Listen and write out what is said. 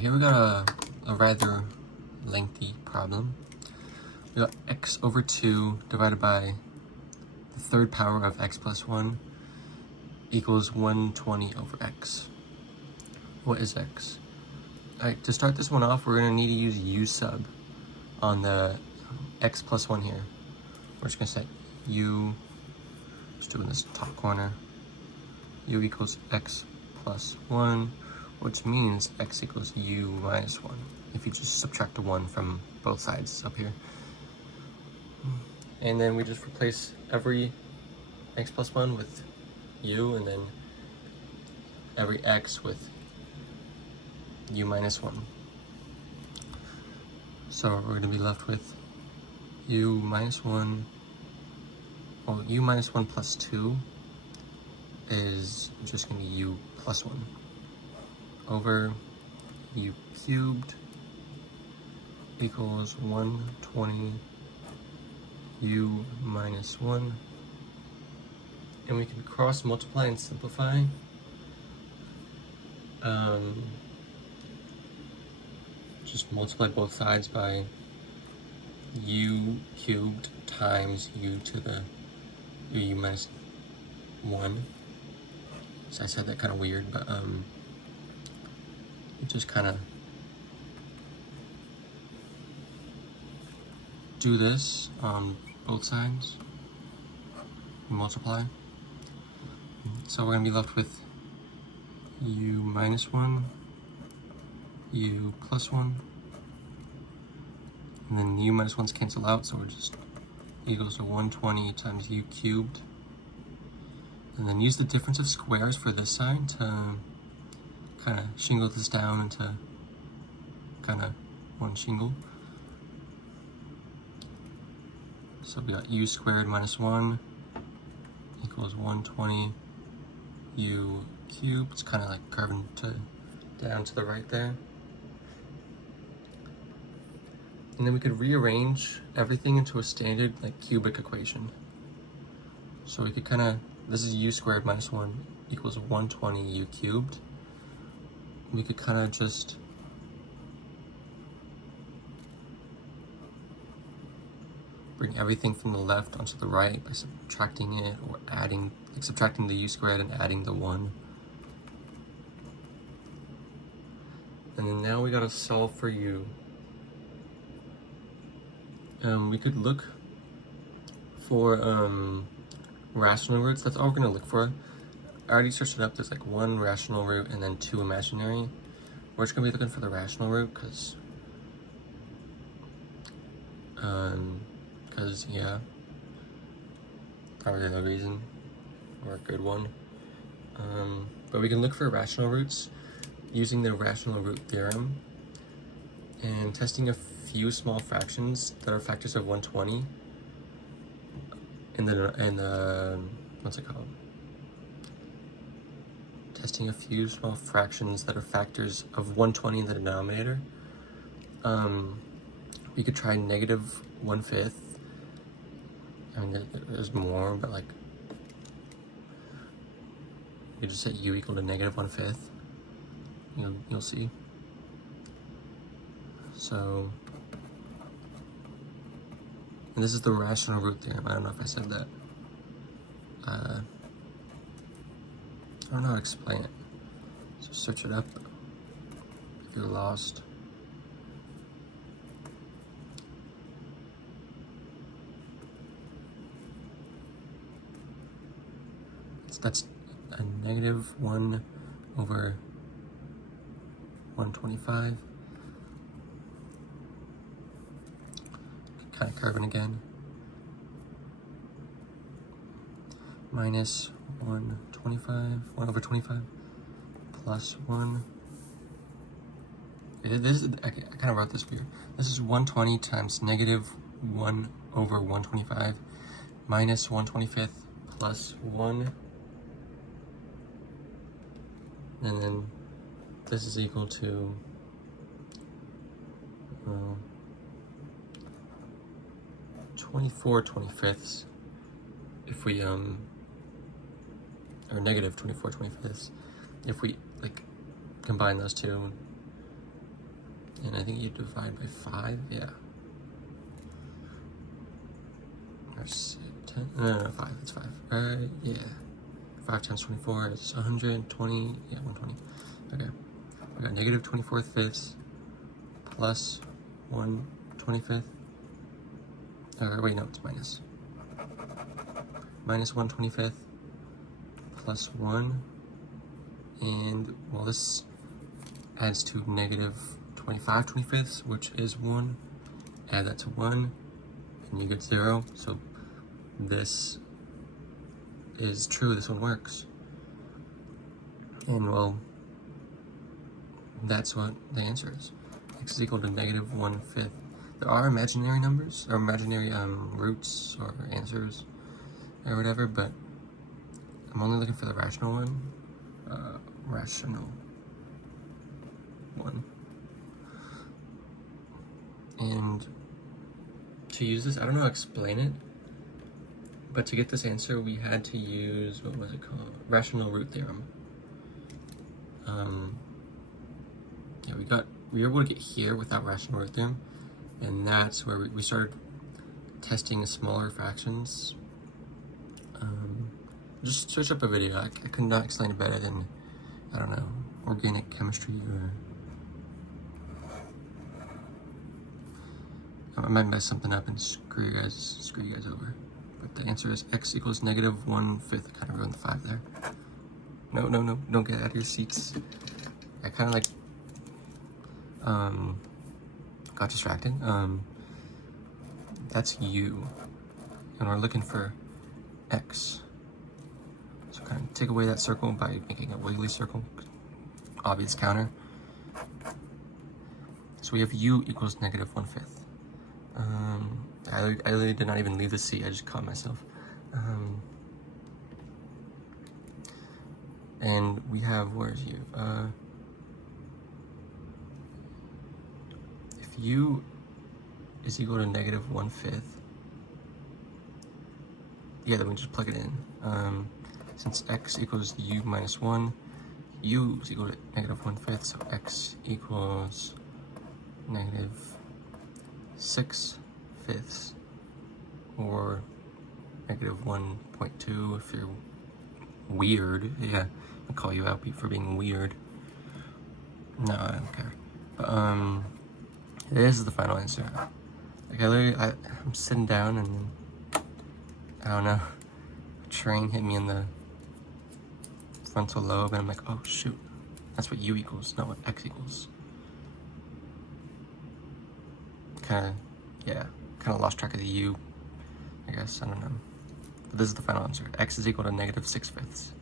Here we got a rather lengthy problem. We got x over 2 divided by the third power of x plus 1 equals 120 over x. What is x? Alright, to start this one off, we're going to need to use u sub on the x plus 1 here. We're just going to set u, just do in this top corner, u equals x plus 1, which means x equals u minus 1, if you just subtract a 1 from both sides up here. And then we just replace every x plus 1 with u, and then every x with u minus 1. So we're going to be left with u minus 1, well, u minus 1 plus 2 is just going to be u plus 1 over u cubed equals 120 u minus 1. And we can cross multiply and simplify. Just multiply both sides by u cubed times u to the u minus 1. So I said that kind of weird, but you just kind of do this on both sides, multiply. So we're going to be left with u minus 1, u plus 1, and then u minus 1's cancel out, so we're just equals to 120 times u cubed. And then use the difference of squares for this side to kind of shingle this down into kind of one shingle. So we got u squared minus 1 equals 120 u cubed. It's kind of like curving down to the right there. And then we could rearrange everything into a standard like cubic equation. So we could kind of, this is u squared minus 1 equals 120 u cubed. We could kind of just bring everything from the left onto the right by subtracting it, or adding, like subtracting the u squared and adding the 1. And then now we gotta solve for u. We could look for rational roots. That's all we're gonna look for. I already searched it up. There's like 1 rational root and then 2 imaginary. We're just gonna be looking for the rational root because yeah, probably the reason, or a good one. But we can look for rational roots using the rational root theorem and testing a few small fractions that are factors of 120 and what's it called? Testing a few small fractions that are factors of 120 in the denominator. We could try negative 1/5. I mean, there's more, but like, you just set u equal to negative 1/5. You'll see. So, and this is the rational root theorem. I don't know if I said that. I don't know how to explain it. So search it up if you're lost. That's a negative 1 over 125. Kind of curving again. Minus 125, 1 over 25, plus 1. I kind of wrote this weird. This is 120 times negative 1 over 125 minus 1/25 plus 1. And then this is equal to 24/25 if we or negative 24/25 if we like combine those two. I think you divide by 5, yeah. Or 10, no, 5, it's 5, right, yeah. 5 times 24 is 120, yeah, 120, okay. We got negative 24 fifths plus 1 25th, wait, no, it's minus. Minus 1 25th plus 1, and, well, this adds to negative 25 25ths, which is 1. Add that to 1, and you get 0. So this is true, this one works. And, well, that's what the answer is. X is equal to negative 1/5. There are imaginary numbers, or imaginary roots, or answers, or whatever, but I'm only looking for the rational one. Rational one. And to use this, I don't know how to explain it, but to get this answer, we had to use, what was it called? Rational root theorem. Yeah, we were able to get here without rational root theorem, and that's where we started testing smaller fractions. Just search up a video. I could not explain it better than, I don't know, organic chemistry, or I might mess something up and screw you guys over. But the answer is x equals negative 1/5. I kind of ruined the 5 there. No, don't get out of your seats. I kind of like got distracted. That's u, and we're looking for x. So kind of take away that circle by making a wiggly circle, obvious counter. So we have u equals negative 1/5. I literally did not even leave the seat, I just caught myself. And we have, where's u? If u is equal to negative 1/5, yeah, then we just plug it in. Since x equals u minus 1, u is equal to negative 1/5, so x equals negative 6/5, or negative 1.2 if you're weird. Yeah, I'll call you out for being weird. No, I don't care. But this is the final answer. Like I'm sitting down and then, I don't know, a train hit me in the frontal lobe, and I'm like, oh shoot, that's what u equals, not what x equals. Kind of lost track of the u, I guess, I don't know. But this is the final answer. X is equal to negative 6/5.